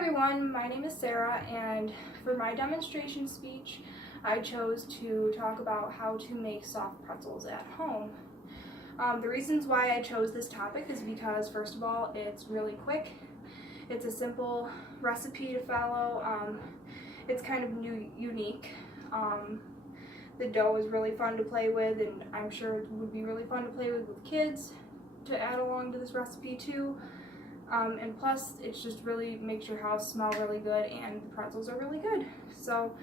everyone, my name is Sarah, and for my demonstration speech I chose to talk about how to make soft pretzels at home. The reasons why I chose this topic is because, first of all, it's really quick. It's a simple recipe to follow. It's kind of unique. The dough is really fun to play with, and I'm sure it would be really fun to play with kids to add along to this recipe too. And plus, it just really makes your house smell really good, and the pretzels are really good. So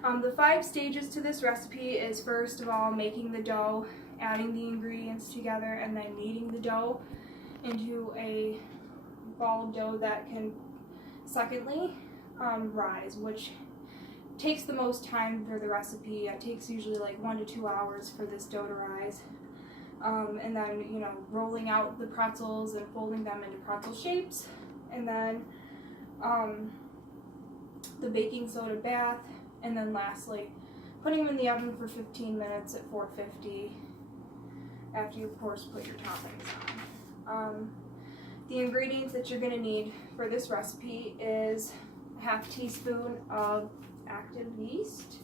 the 5 stages to this recipe is, first of all, making the dough, adding the ingredients together, and then kneading the dough into a ball of dough that can, secondly, rise, which takes the most time for the recipe. It takes usually like 1 to 2 hours for this dough to rise. And then, rolling out the pretzels and folding them into pretzel shapes. And then the baking soda bath. And then lastly, putting them in the oven for 15 minutes at 450 after you, of course, put your toppings on. The ingredients that you're going to need for this recipe is a ½ teaspoon of active yeast,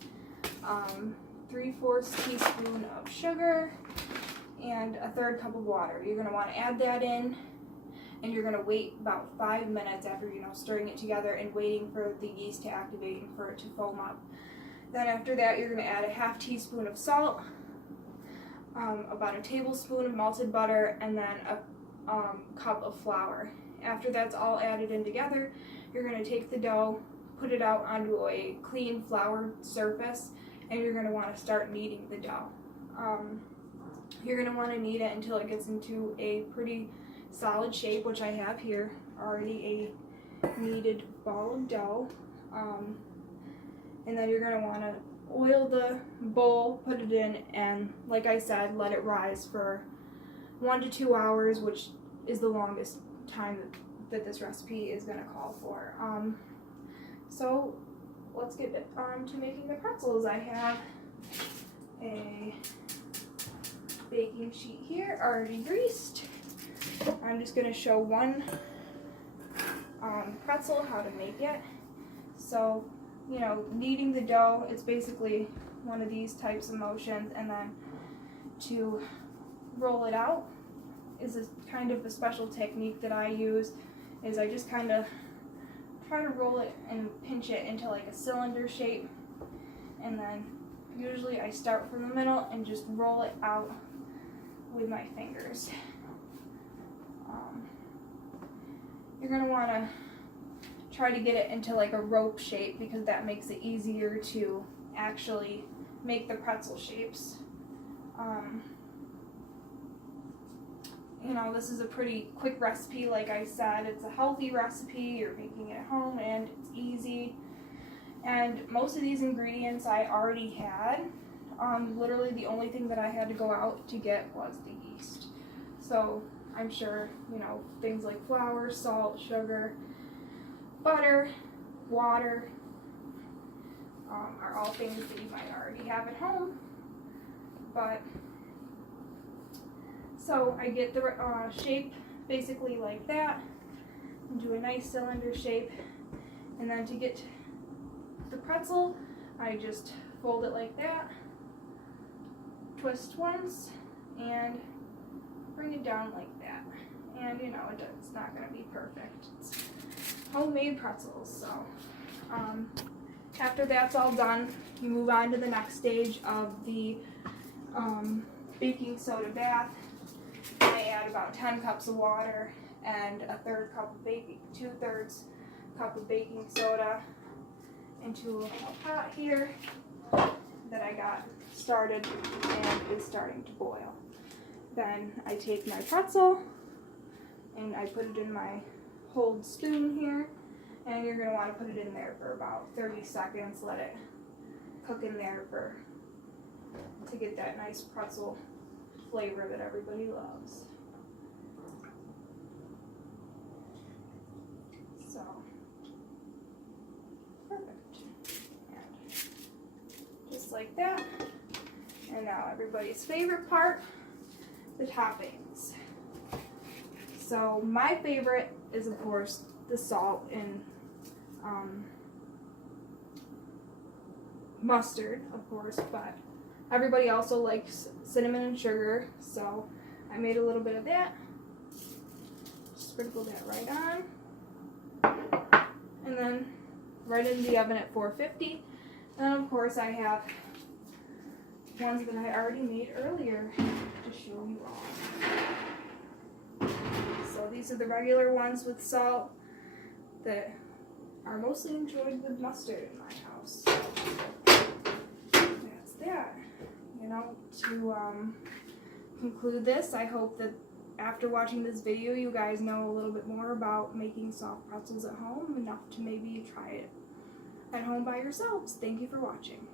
3/4 teaspoon of sugar, and a 1/3 cup of water. You're going to want to add that in, and you're going to wait about 5 minutes after stirring it together and waiting for the yeast to activate and for it to foam up. Then after that, you're going to add a ½ teaspoon of salt, about a tablespoon of melted butter, and then a cup of flour. After that's all added in together, you're going to take the dough, put it out onto a clean flour surface, and you're going to want to start kneading the dough. You're going to want to knead it until it gets into a pretty solid shape, which I have here already, a kneaded ball of dough. And then you're going to want to oil the bowl, put it in, and like I said, let it rise for 1 to 2 hours, which is the longest time that this recipe is going to call for. So let's get on to making the pretzels. I have a baking sheet here already greased. I'm just going to show one pretzel how to make it. So, kneading the dough, it's basically one of these types of motions, and then to roll it out is a kind of a special technique that I use. Is I just kind of try to roll it and pinch it into like a cylinder shape, and then usually I start from the middle and just roll it out with my fingers. You're going to want to try to get it into like a rope shape, because that makes it easier to actually make the pretzel shapes. This is a pretty quick recipe. Like I said, it's a healthy recipe. You're making it at home, and it's easy. And most of these ingredients I already had. Literally the only thing that I had to go out to get was the yeast. So I'm sure, things like flour, salt, sugar, butter, water are all things that you might already have at home. So I get the shape basically like that, and do a nice cylinder shape, and then to get the pretzel, I just fold it like that, twist once, and bring it down like that. And it's not going to be perfect. It's homemade pretzels. So after that's all done, you move on to the next stage of the baking soda bath. I add about 10 cups of water and a 2/3 cup of baking soda into a pot here that I got started and is starting to boil. Then I take my pretzel and I put it in my hold spoon here, and you're going to want to put it in there for about 30 seconds. Let it cook in there to get that nice pretzel flavor that everybody loves. So, perfect. And just like that. And now everybody's favorite part, the toppings. So my favorite is, of course, the salt and mustard, of course, but everybody also likes cinnamon and sugar, so I made a little bit of that. Sprinkle that right on, and then right in the oven at 450. And of course I have ones that I already made earlier to show you all. So these are the regular ones with salt that are mostly enjoyed with mustard in my house. That's that. You know, to conclude this, I hope that after watching this video you guys know a little bit more about making soft pretzels at home, enough to maybe try it at home by yourselves. Thank you for watching.